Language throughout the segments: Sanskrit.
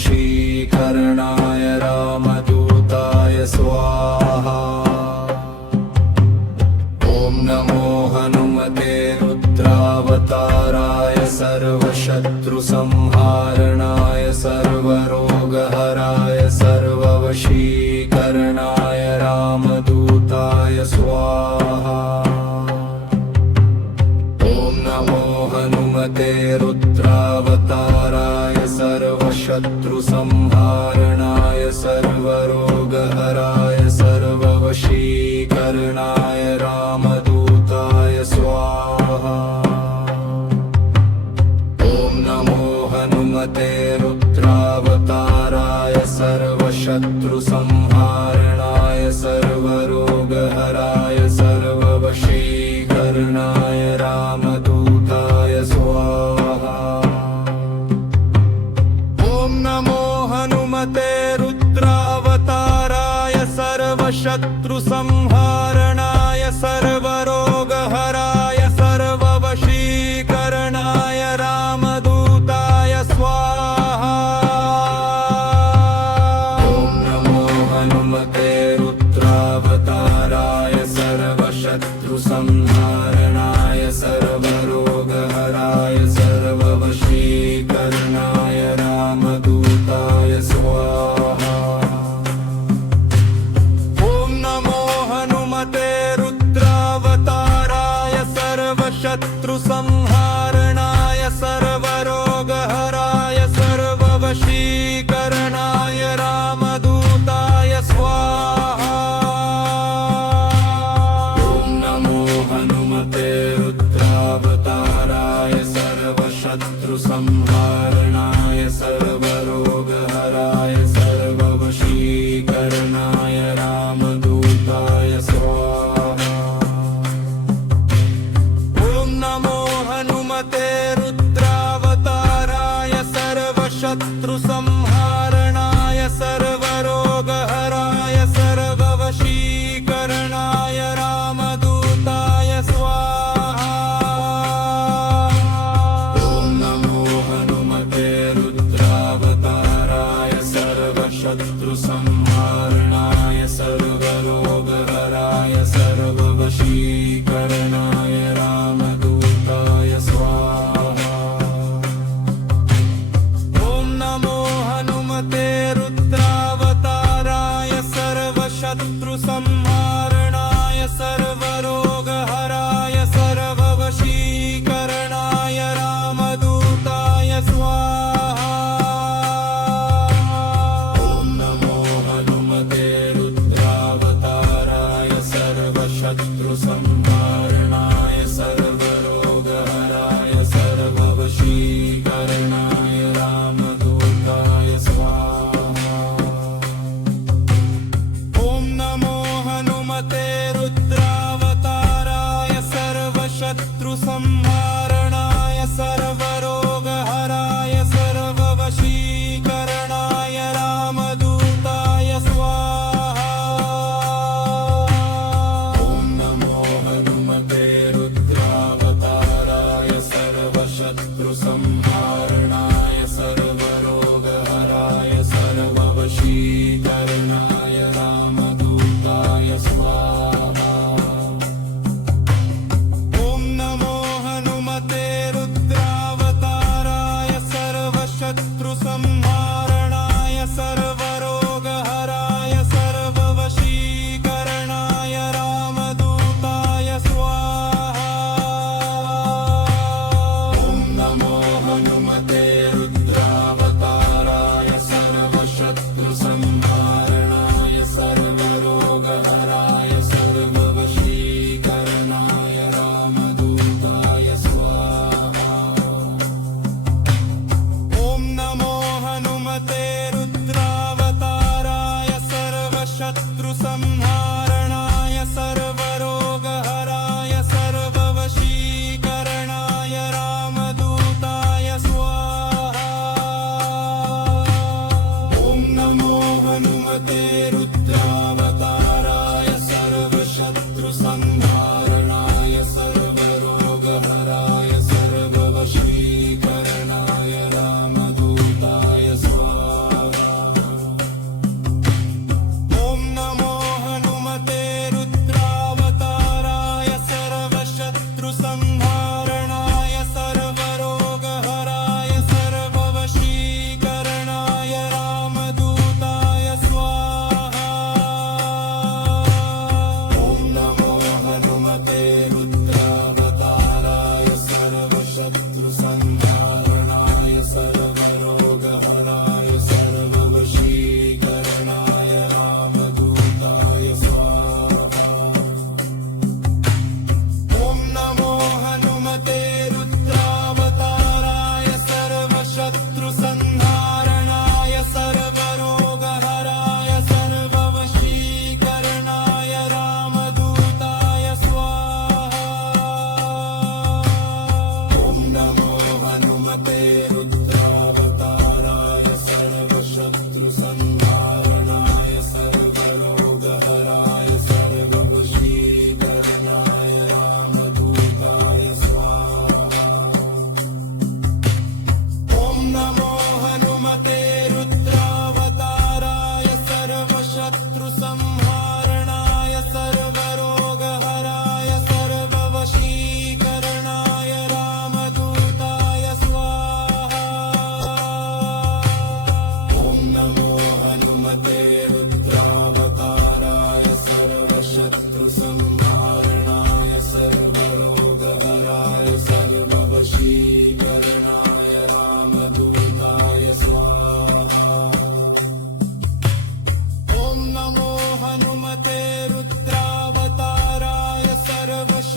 सर्ववशीकरणाय रामदूताय स्वाहा। ॐ नमो हनुमते रुद्रावताराय सर्वशत्रुसंहारणाय सर्वरोगहराय सर्ववशीकरणाय रामदूताय स्वाहा। ॐ नमो हनुमते रुद्रावताराय सर्वशत्रुसंहारणाय सर्वरोगहराय सर्ववशीकरणाय रामदूताय स्वाहा। ॐ नमो हनुमते रुद्रावताराय सर्वशत्रुसंहारणाय सर्वरोगहराय सर्ववशीकरणाय रामदूताय स्वाहा। ॐ नमो हनुमते रुद्रावताराय सर्वशत्रुसंहारणाय सर्वरोगहराय सर्ववशीकरणाय रामदूताय स्वाहा। ॐ नमो हनुमते रुद्रावताराय सर्वशत्रुसंहारणाय सर्वरोगहराय सर्ववशीकरणाय रामदूताय स्वाहा। ॐ नमो हनुमते रुद्रावताराय सर्वशत्रुसंहारणाय सर्वरोगहराय सर्ववशीकरणाय रामदूताय स्वाहा। ॐ नमो हनुमते रुद्रावताराय सर्वशत्रुसंहारणाय सर्वरोगहराय सर्ववशीकरणाय रामदूताय स्वाहा। ॐ नमो हनुमते रुद्रावताराय सर्वशत्रुसंहारणाय सर्वरोगहराय सर्ववशीकरणाय रामदूताय स्वाहा। ॐ नमो हनुमते रुद्रावताराय सर्वशत्रुसंहारणाय सर्वरोगहराय सर्ववशीकरणाय रामदूताय स्वाहा। ॐ नमो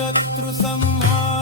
शत्रुसंहार